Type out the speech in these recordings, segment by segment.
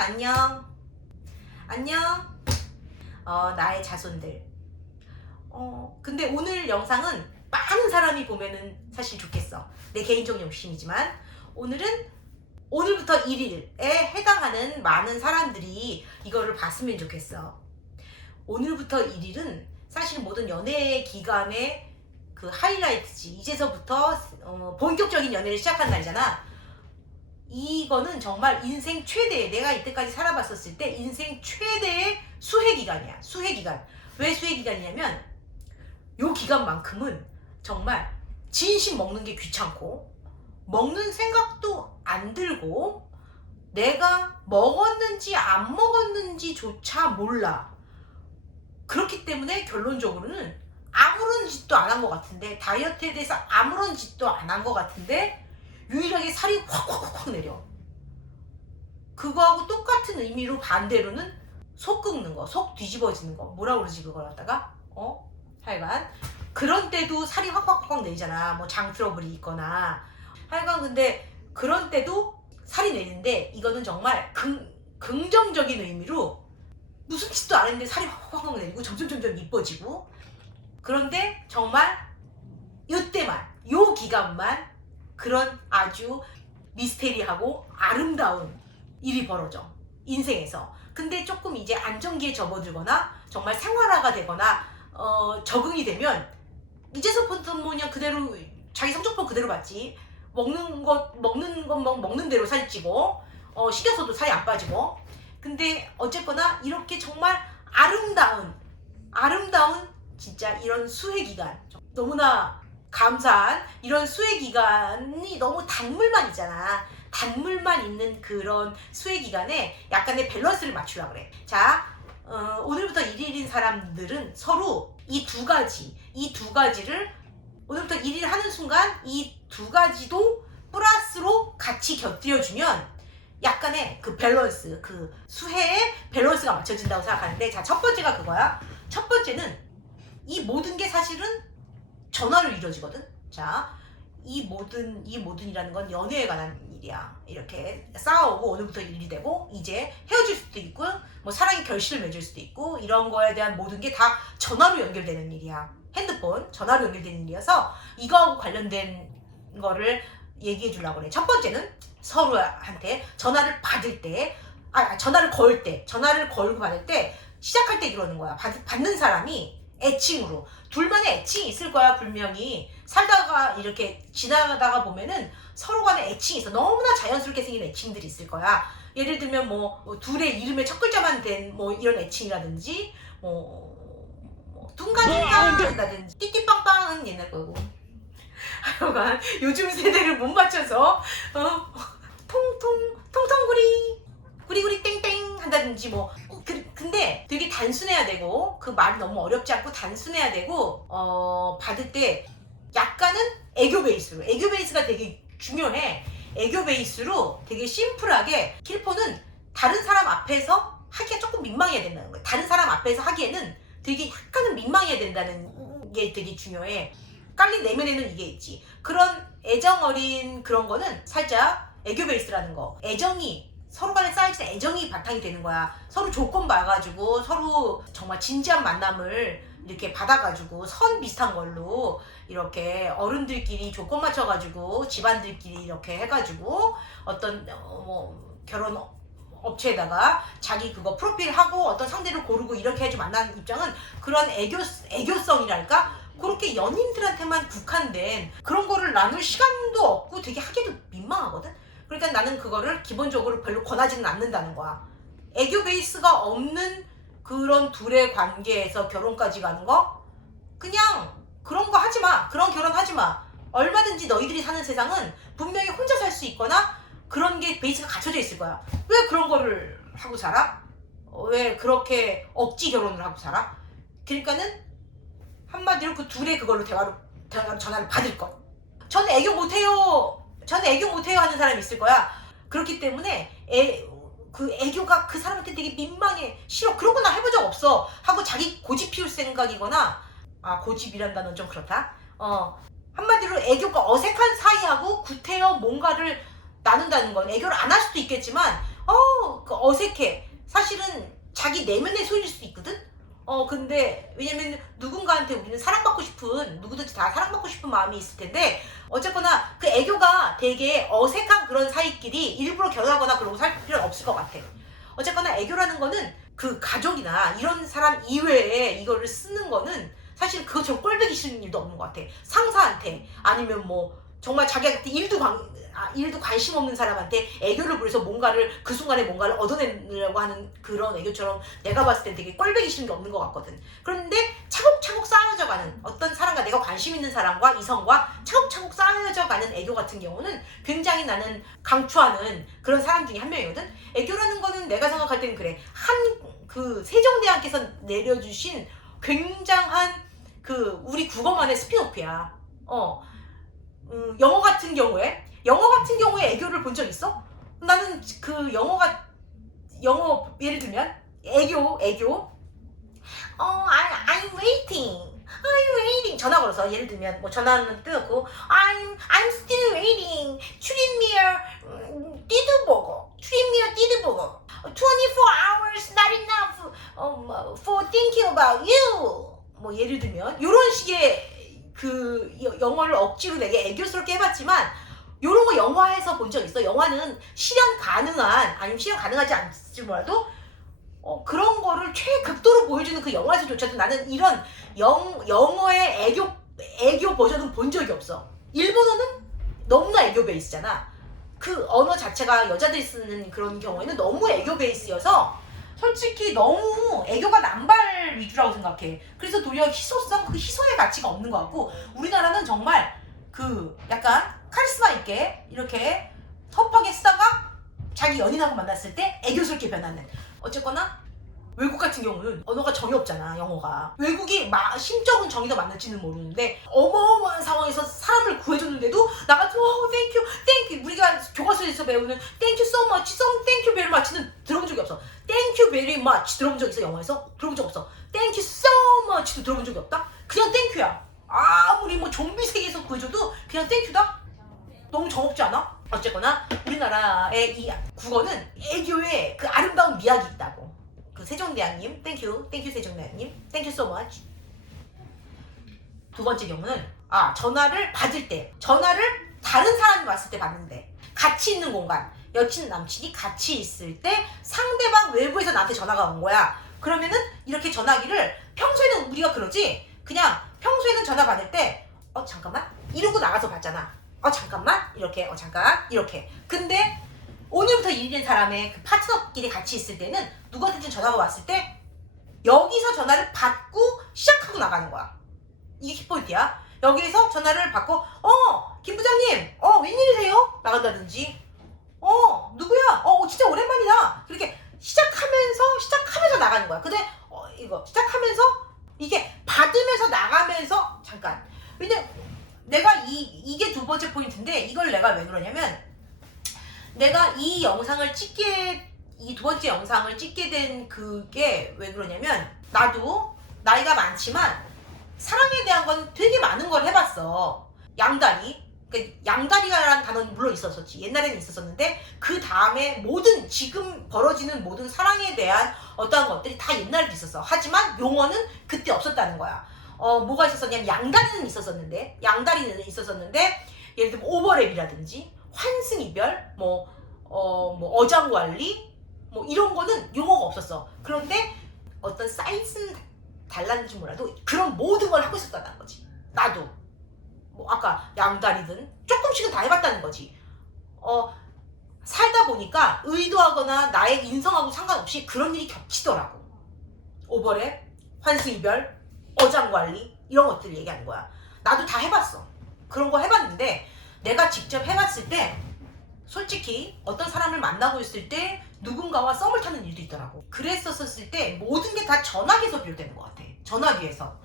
안녕. 안녕. 어, 나의 자손들. 어, 근데 오늘 영상은 많은 사람이 보면은 사실 좋겠어. 내 개인적 욕심이지만 오늘은 오늘부터 1일에 해당하는 많은 사람들이 이거를 봤으면 좋겠어. 오늘부터 1일은 사실 모든 연애 기간의 그 하이라이트지. 이제서부터 어, 본격적인 연애를 시작한 날이잖아. 이거는 정말 인생 최대의 내가 이때까지 살아봤었을 때 인생 최대의 수혜 기간이야. 수혜 기간. 왜 수혜 기간이냐면 요 기간만큼은 정말 진심 먹는 게 귀찮고 먹는 생각도 안 들고 내가 먹었는지 안 먹었는지조차 몰라. 그렇기 때문에 결론적으로는 아무런 짓도 안 한 것 같은데 다이어트에 대해서 아무런 짓도 안 한 것 같은데 유일하게 살이 확확확 내려. 그거하고 똑같은 의미로 반대로는 속 끓는 거, 속 뒤집어지는 거. 뭐라 그러지 그걸 갖다가? 어? 하여간 그런 때도 살이 확확확 내리잖아. 뭐 장 트러블이 있거나. 하여간 근데 그런 때도 살이 내는데 이거는 정말 긍, 긍정적인 의미로 무슨 짓도 안 했는데 살이 확확 내리고 점점 점점 이뻐지고 그런데 정말 이때만 요 기간만 그런 아주 미스테리하고 아름다운 일이 벌어져. 인생에서. 근데 조금 이제 안정기에 접어들거나 정말 생활화가 되거나 어, 적응이 되면 이제서부터 뭐냐 그대로 자기 성적표 그대로 받지. 먹는 것 먹는 것 먹- 먹는 대로 살찌고 어, 써도 살이 안 빠지고. 근데 어쨌거나 이렇게 정말 아름다운 아름다운 진짜 이런 수혜 기간. 너무나 감사한 이런 수혜 기간이 너무 단물만 있잖아. 단물만 있는 그런 수혜 기간에 약간의 밸런스를 맞추려 그래. 자, 어, 오늘부터 1일인 사람들은 서로 이 두 가지, 이 두 가지를 오늘부터 1일 하는 순간 이 두 가지도 플러스로 같이 곁들여주면 약간의 그 밸런스, 그 수혜의 밸런스가 맞춰진다고 생각하는데 자, 첫 번째가 그거야. 첫 번째는 이 모든 게 사실은 전화로 이루어지거든. 자, 이 모든 이 모든이라는 건 연애에 관한 일이야. 이렇게 싸우고 오늘부터 일이 되고 이제 헤어질 수도 있고 뭐 사랑의 결실을 맺을 수도 있고 이런 거에 대한 모든 게 다 전화로 연결되는 일이야. 핸드폰 전화로 연결되는 일이어서 이거하고 관련된 거를 얘기해 주려고 그래. 첫 번째는 서로한테 전화를 받을 때, 아 전화를 걸 때, 전화를 걸고 받을 때 시작할 때 이러는 거야. 받, 받는 사람이 애칭으로 둘만의 애칭이 있을 거야 분명히. 살다가 이렇게 지나가다가 보면은 서로 간에 애칭이 있어. 너무나 자연스럽게 생긴 애칭들이 있을 거야. 예를 들면 뭐 둘의 이름의 첫 글자만 된 뭐 이런 애칭이라든지 뭐, 뭐 둥가둥가라든지. 띠띠빵빵은 옛날 거고. 하여간 요즘 세대를 못 맞춰서 어 통통 통통구리. 구리구리 땡땡 한다든지 뭐 그, 근데 되게 단순해야 되고 그 말이 너무 어렵지 않고 단순해야 되고 어 받을 때 약간은 애교 베이스로 애교 베이스가 되게 중요해. 애교 베이스로 되게 심플하게 킬포는 다른 사람 앞에서 하기가 조금 민망해야 된다는 거야. 다른 사람 앞에서 하기에는 되게 약간은 민망해야 된다는 게 되게 중요해. 깔린 내면에는 이게 있지. 그런 애정 어린 그런 거는 살짝 애교 베이스라는 거. 애정이 서로 간에 쌓여진 애정이 바탕이 되는 거야. 서로 조건 봐가지고 서로 정말 진지한 만남을 이렇게 받아가지고 선 비슷한 걸로 이렇게 어른들끼리 조건 맞춰가지고 집안들끼리 이렇게 해가지고 어떤 어, 뭐 결혼 업체에다가 자기 그거 프로필 하고 어떤 상대를 고르고 이렇게 해서 만나는 입장은 그런 애교 애교성이랄까 그렇게 연인들한테만 국한된 그런 거를 나눌 시간도 없고 되게 민망하거든. 그러니까 나는 그거를 기본적으로 별로 권하지는 않는다는 거야. 애교 베이스가 없는 그런 둘의 관계에서 결혼까지 가는 거 그냥 그런 거 하지 마. 그런 결혼 하지 마. 얼마든지 너희들이 사는 세상은 분명히 혼자 살 수 있거나 그런 게 베이스가 갖춰져 있을 거야. 왜 그런 거를 하고 살아? 어, 왜 그렇게 억지 결혼을 하고 살아? 그러니까는 한마디로 그 둘의 그걸로 대화로 전화를 받을 것. 저는 애교 못해요. 저는 애교 못해요 하는 사람이 있을 거야. 그렇기 때문에 애, 그 애교가 그 사람한테 되게 민망해. 싫어. 그런 거나 해본 적 없어. 하고 자기 고집 피울 생각이거나 아 고집이란 단어는 좀 그렇다. 어 한마디로 애교가 어색한 사이하고 구태여 뭔가를 나눈다는 건 애교를 안 할 수도 있겠지만 어, 그 어색해. 사실은 자기 내면의 소리일 수도 있거든? 어, 근데, 왜냐면 누군가한테 우리는 사랑받고 싶은, 누구든지 다 사랑받고 싶은 마음이 있을 텐데, 어쨌거나 그 애교가 되게 어색한 그런 사이끼리 일부러 결혼하거나 그러고 살 필요는 없을 것 같아. 어쨌거나 애교라는 거는 그 가족이나 이런 사람 이외에 이거를 쓰는 거는 사실 그것처럼 꼴보기 싫은 일도 없는 것 같아. 상사한테 아니면 뭐 정말 자기한테 일도 관, 아, 일도 관심 없는 사람한테 애교를 부려서 뭔가를 그 순간에 뭔가를 얻어내려고 하는 그런 애교처럼 내가 봤을 땐 되게 꼴보기 싫은 게 없는 것 같거든. 그런데 차곡차곡 쌓여져 가는 어떤 사람과 내가 관심 있는 사람과 이성과 차곡차곡 쌓여져 가는 애교 같은 경우는 굉장히 나는 강추하는 그런 사람 중에 한 명이거든. 애교라는 거는 내가 생각할 때는 그래. 한 그 세종대왕께서 내려주신 굉장한 그 우리 국어만의 스피노프야. 어. 음, 영어 같은 경우에 영어 같은 경우에 애교를 본 적 있어? 나는 그 영어가 영어 예를 들면 애교 애교. 어 I, I'm waiting. I'm waiting. 전화 걸어서 예를 들면 뭐 전화는 뜯었고 I'm I'm still waiting. 추린미어 음, 띠드버거. 추린미어 띠드버거. 24 hours not enough. um, for thinking about you. 뭐 예를 들면 이런 식의 그 여- 영어를 억지로 내게 애교스럽게 해봤지만 요런 거 영화에서 본 적 있어. 영화는 실현 가능한 아니면 실현 가능하지 않을지 몰라도 어, 그런 거를 최극도로 보여주는 그 영화에서조차도 나는 이런 영, 영어의 애교 애교 버전은 본 적이 없어. 일본어는 너무나 애교 베이스잖아. 그 언어 자체가 여자들이 쓰는 그런 경우에는 너무 애교 베이스여서 솔직히 너무 애교가 남발 위주라고 생각해. 그래서 도리어 희소성 그 희소의 가치가 없는 것 같고 우리나라는 정말 그 약간 카리스마 있게 이렇게 터프하게 쓰다가 자기 연인하고 만났을 때 애교스럽게 변하는. 어쨌거나 외국 같은 경우는 언어가 정이 없잖아 영어가. 외국이 마, 심적인 정의도 맞는지는 모르는데 어마어마한 상황에서 사람을 구해줬는데도 나같이 어 땡큐 땡큐 우리가 교과서에서 배우는 땡큐 so much so 땡큐 very much는 들어본 적이 없어. 땡큐 very much. 들어본 적 있어 영어에서? 들어본 적 없어. 땡큐 so much도 들어본 적이 없다. 그냥 땡큐야. 아무리 뭐 좀비 세계에서 구해줘도 그냥 땡큐다 너무 정없지 않아? 어쨌거나 우리나라의 이 국어는 애교에 그 아름다운 미학이 있다고. 그 세종대왕님, 땡큐, 땡큐 세종대왕님, 땡큐 much. 두 번째 경우는 아 전화를 받을 때 전화를 다른 사람이 왔을 때 받는데 같이 있는 공간 여친 남친이 같이 있을 때 상대방 외부에서 나한테 전화가 온 거야. 그러면은 이렇게 전화기를 평소에는 우리가 그러지 그냥 평소에는 전화 받을 때 어 잠깐만 이러고 나가서 받잖아. 어 잠깐만. 이렇게 어 잠깐. 이렇게. 근데 오늘부터 일인 사람의 그 파트너끼리 같이 있을 때는 누구한테든 전화가 왔을 때 여기서 전화를 받고 시작하고 나가는 거야. 이게 키포인트야. 여기에서 전화를 받고 어 김 부장님 어 웬일이세요? 나간다든지. 어 누구야? 어 진짜 오랜만이다. 그렇게 시작하면서 시작하면서 나가는 거야. 근데 어 이거 시작하면서 이게 받으면서 나가면서 잠깐. 왜냐 내가 이 이게 두 번째 포인트인데 이걸 내가 왜 그러냐면 내가 이 영상을 찍게 이 두 번째 영상을 찍게 된 그게 왜 그러냐면 나도 나이가 많지만 사랑에 대한 건 되게 많은 걸 해봤어. 양다리. 그 양다리라는 단어는 물론 있었었지. 옛날에는 있었었는데 그 다음에 모든 지금 벌어지는 모든 사랑에 대한 어떠한 것들이 다 옛날에도 있었어. 하지만 용어는 그때 없었다는 거야 어 뭐가 있었었냐면 양다리는 있었었는데 양다리는 있었었는데 예를 들면 오버랩이라든지 환승이별 뭐 어 뭐 어장관리 뭐 이런 거는 용어가 없었어. 그런데 어떤 사이즈는 달랐는지 몰라도 그런 모든 걸 하고 있었다는 거지. 나도. 뭐 아까 양다리든 조금씩은 다 해봤다는 거지. 어 살다 보니까 의도하거나 나의 인성하고 상관없이 그런 일이 겹치더라고. 오버랩 환승이별 어장 관리 이런 것들 얘기하는 거야. 나도 다 해봤어. 그런 거 해봤는데 내가 직접 해봤을 때 솔직히 어떤 사람을 만나고 있을 때 누군가와 썸을 타는 일도 있더라고. 그랬었을 때 모든 게 다 전화기에서 비롯되는 것 같아. 전화기에서.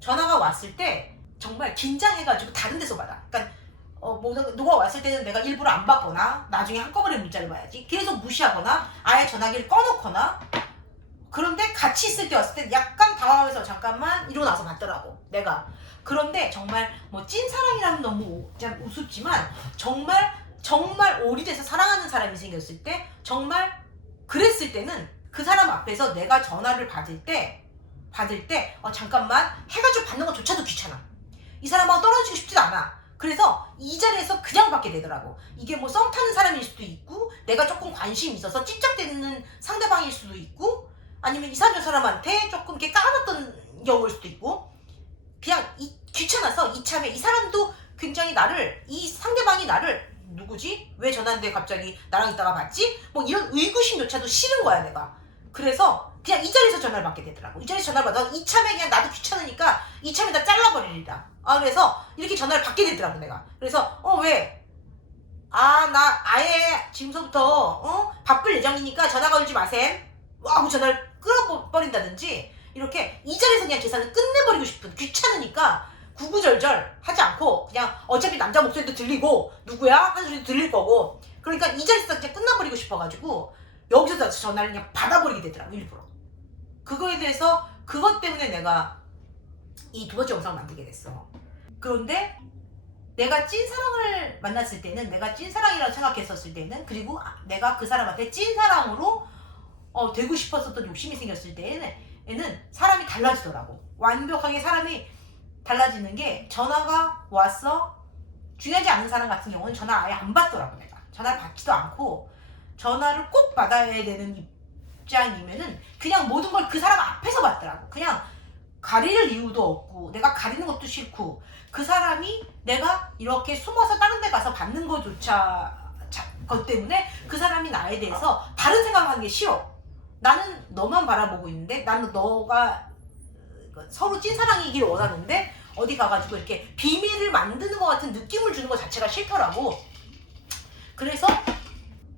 전화가 왔을 때 정말 긴장해가지고 다른 데서 받아. 그러니까 어, 뭐, 누가 왔을 때는 내가 일부러 안 받거나 나중에 한꺼번에 문자를 봐야지. 계속 무시하거나 아예 전화기를 꺼놓거나 그런데 같이 있을 때 왔을 때 약간 당황해서 잠깐만 이러고 나서 받더라고 내가. 그런데 정말 뭐 찐 사랑이라면 너무 우- 참 우습지만 정말 정말 오리돼서 사랑하는 사람이 생겼을 때 정말 그랬을 때는 그 사람 앞에서 내가 전화를 받을 때 받을 때 어, 잠깐만 해가지고 받는 것조차도 귀찮아. 이 사람하고 떨어지고 싶지도 않아. 그래서 이 자리에서 그냥 받게 되더라고. 이게 뭐 썸 타는 사람일 수도 있고 내가 조금 관심이 있어서 찝쩍대는 상대방일 수도 있고 아니면 이 사람 저 사람한테 조금 이렇게 까놨던 경우일 수도 있고 그냥 이, 귀찮아서 이참에 이 사람도 굉장히 나를 이 상대방이 나를 누구지? 왜 전화인데 갑자기 나랑 있다가 받지? 뭐 이런 의구심조차도 싫은 거야 내가 그래서 그냥 이 자리에서 전화를 받게 되더라고 이 자리에서 전화를 받아 이참에 그냥 나도 귀찮으니까 이참에 다 잘라버리리라 아 그래서 이렇게 전화를 받게 되더라고 내가 그래서 어 왜? 아 나 아예 지금서부터 어 바쁠 예정이니까 전화 걸지 마셈 하고 전화를 끊어버린다든지 이렇게 이 자리에서 그냥 계산을 끝내버리고 싶은 귀찮으니까 구구절절 하지 않고 그냥 어차피 남자 목소리도 들리고 누구야? 하는 소리도 들릴 거고. 그러니까 이 자리에서 그냥 끝나버리고 싶어가지고 여기서 전화를 그냥 받아버리게 되더라고 일부러. 그거에 대해서 그것 때문에 내가 이 두 번째 영상을 만들게 됐어. 그런데 내가 찐사랑을 만났을 때는 내가 찐사랑이라고 생각했었을 때는 그리고 아, 내가 그 사람한테 찐사랑으로 어, 되고 싶었었던 욕심이 생겼을 때에는 에는 사람이 달라지더라고. 완벽하게 사람이 달라지는 게 전화가 왔어. 중요하지 않은 사람 같은 경우는 전화 아예 안 받더라고 내가. 전화를 받지도 않고 전화를 꼭 받아야 되는 입장이면은 그냥 모든 걸 그 사람 앞에서 받더라고. 그냥 가릴 이유도 없고 내가 가리는 것도 싫고 그 사람이 내가 이렇게 숨어서 다른 데 가서 받는 것조차 자- 것 때문에 그 사람이 나에 대해서 다른 생각하는 게 싫어 나는 너만 바라보고 있는데 나는 너가 서로 찐사랑이길 원하는데 어디 가가지고 이렇게 비밀을 만드는 것 같은 느낌을 주는 것 자체가 싫더라고. 그래서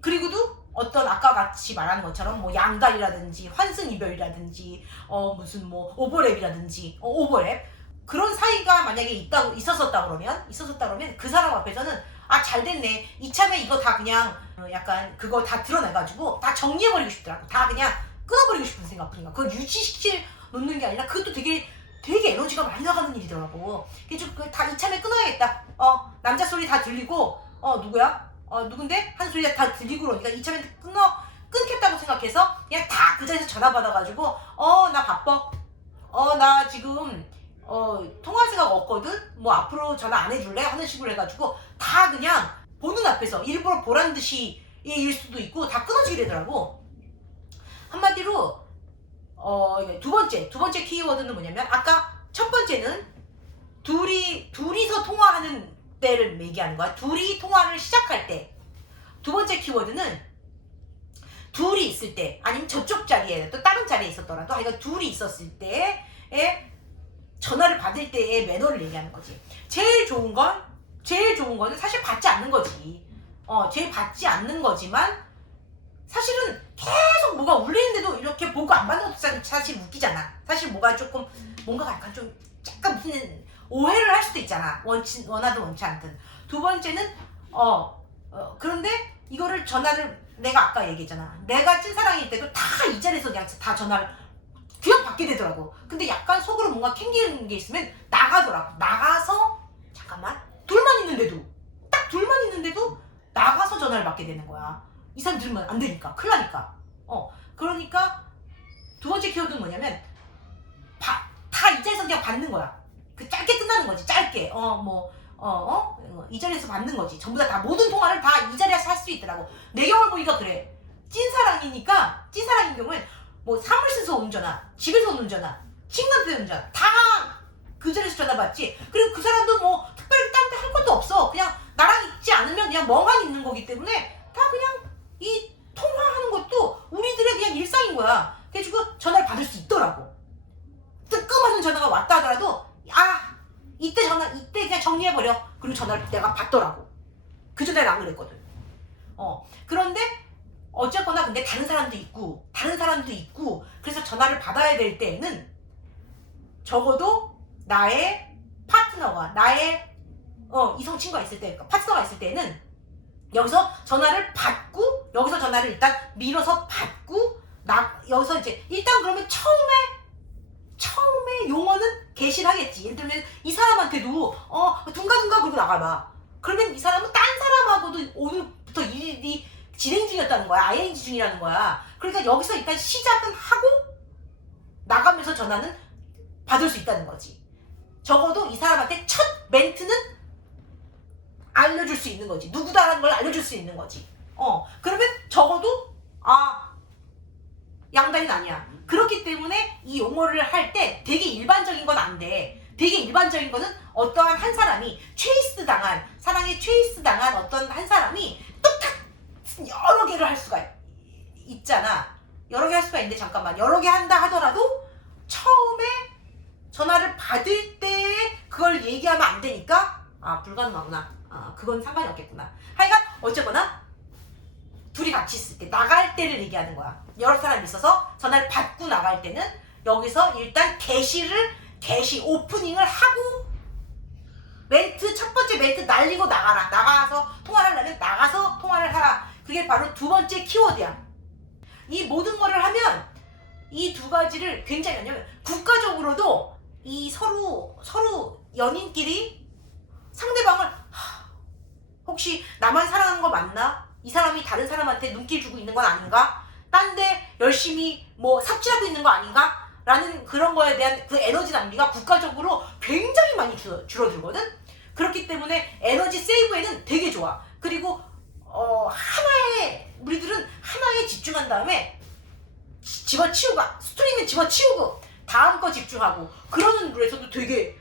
그리고도 어떤 아까 같이 말하는 것처럼 뭐 양다리라든지 환승 이별이라든지 어 무슨 뭐 오버랩이라든지 어, 오버랩 그런 사이가 만약에 있다 있었었다 그러면 있었었다 그러면 그 사람 앞에서는 아 잘 됐네 이참에 이거 다 그냥 어, 약간 그거 다 드러내가지고 다 정리해버리고 싶더라고. 다 그냥 끊어버리고 싶은 생각뿐인가 그걸 유지시킬 놓는 게 아니라 그것도 되게 되게 에너지가 많이 나가는 일이더라고. 그래서 그다 이참에 끊어야겠다. 어 남자 소리 다 들리고 어 누구야? 어 누군데? 한 소리가 다 들리고 그러니까 이참에 끊어 끊겠다고 생각해서 그냥 다 그 자리에서 전화 받아가지고 어 나 바빠. 어 나 지금 어 통화할 생각 없거든? 뭐 앞으로 전화 안 해줄래? 하는 식으로 해가지고 다 그냥 보는 앞에서 일부러 보란 듯이 일 수도 있고 다 끊어지게 되더라고 한마디로 어, 두 번째, 두 번째 키워드는 뭐냐면, 아까 첫 번째는 둘이, 둘이서 통화하는 때를 얘기하는 거야. 둘이 통화를 시작할 때. 두 번째 키워드는 둘이 있을 때, 아니면 저쪽 자리에, 또 다른 자리에 있었더라도, 하여간 둘이 있었을 때에 전화를 받을 때의 매너를 얘기하는 거지. 제일 좋은 건, 제일 좋은 거는 사실 받지 않는 거지. 어, 제일 받지 않는 거지만, 사실은 계속 뭐가 울리는데도 이렇게 보고 안 받는 것도 사- 사실 웃기잖아. 사실 뭐가 조금 뭔가 약간 좀 약간 무슨 오해를 할 수도 있잖아. 원치 원하든 원치 않든. 두 번째는 어, 어 그런데 이거를 전화를 내가 아까 얘기했잖아. 내가 찐사랑일 때도 다 이 자리에서 그냥 다 전화를 그냥 받게 되더라고. 근데 약간 속으로 뭔가 캥기는 게 있으면 나가더라고. 나가서 잠깐만 있는데도 딱 둘만 있는데도 나가서 전화를 받게 되는 거야. 이 사람 들으면 안 되니까 큰일 나니까. 어 그러니까 두 번째 키워드는 뭐냐면 다이 자리에서 그냥 받는 거야. 그 짧게 끝나는 거지 짧게. 어 뭐 어, 어? 이 자리에서 받는 거지. 전부 다, 다 모든 통화를 다 이 자리에서 할 수 있더라고. 내 경우를 보니까 그래. 찐사랑이니까 찐사랑인 경우엔 뭐 사무실에서 온 전화 집에서 오는 전화 친구한테 오는 전화 다 그 자리에서 전화 받지. 그리고 그 사람도 뭐 것도 없어 그냥 나랑 있지 않으면 그냥 멍하니 있는 거기 때문에 다 그냥 이 통화하는 것도 우리들의 그냥 일상인 거야. 그래가지고 전화를 받을 수 있더라고. 뜨끔하는 전화가 왔다 하더라도 아 이때 전화 이때 그냥 정리해버려. 그리고 전화를 내가 받더라고. 그 전에는 안 그랬거든. 어 그런데 어쨌거나 근데 다른 사람도 있고 다른 사람도 있고 그래서 전화를 받아야 될 때에는 적어도 나의 파트너가 나의 어 이성 친구가 있을 때 그러니까 파트너가 있을 때는 여기서 전화를 받고 여기서 전화를 일단 밀어서 받고 나 여기서 이제 일단 그러면 처음에 처음에 용어는 개실하겠지 예를 들면 이 사람한테도 어 둥가둥가 그러고 나가봐 그러면 이 사람은 딴 사람하고 하고도 오늘부터 일이 진행 중이었다는 거야. ING 중이라는 거야. 그러니까 여기서 일단 시작은 하고 나가면서 전화는 받을 수 있다는 거지. 적어도 이 사람한테 첫 멘트는 알려줄 수 있는 거지. 누구다라는 걸 알려줄 수 있는 거지. 어, 그러면 적어도, 아, 양다리는 아니야. 그렇기 때문에 이 용어를 할 때 되게 일반적인 건 안 돼. 되게 일반적인 거는 어떠한 한 사람이 체이스 당한, 사랑에 체이스 당한 어떤 한 사람이 똑같은 여러 개를 할 수가 있- 있잖아. 여러 개 할 수가 있는데 잠깐만. 여러 개 한다 하더라도 처음에 전화를 받을 때 그걸 얘기하면 안 되니까 아 불가능하구나. 아 그건 상관이 없겠구나. 하여간 어쨌거나 둘이 같이 있을 때 나갈 때를 얘기하는 거야. 여러 사람이 있어서 전화를 받고 나갈 때는 여기서 일단 게시를 게시 오프닝을 하고 멘트 첫 번째 멘트 날리고 나가라. 나가서 통화를 하려면 나가서 통화를 하라. 그게 바로 두 번째 키워드야. 이 모든 거를 하면 이 두 가지를 굉장히 왜냐면 국가적으로도 이 서로 서로 연인끼리 상대방을 하, 혹시 나만 사랑하는 거 맞나? 이 사람이 다른 사람한테 눈길 주고 있는 건 아닌가? 딴 데 열심히 뭐 삽질하고 있는 거 아닌가? 라는 그런 거에 대한 그 에너지 낭비가 국가적으로 굉장히 많이 줄- 줄어들거든? 그렇기 때문에 에너지 세이브에는 되게 좋아. 그리고 어, 하나에 우리들은 하나에 집중한 다음에 지- 집어치우고 스트리밍 집어치우고 다음 거 집중하고 그러는 룰에서도 되게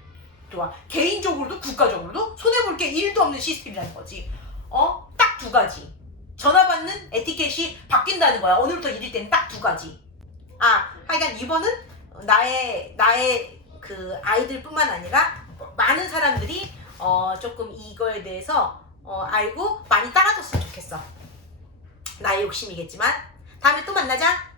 좋아. 개인적으로도 국가적으로도 손해볼 게 1도 없는 시스템이라는 거지. 어? 딱 두 가지. 전화 받는 에티켓이 바뀐다는 거야. 오늘부터 일일 때는 딱 두 가지. 아, 하여간 이번은 나의 나의 그 아이들뿐만 아니라 많은 사람들이 어 조금 이거에 대해서 어 알고 많이 따라줬으면 좋겠어. 나의 욕심이겠지만 다음에 또 만나자.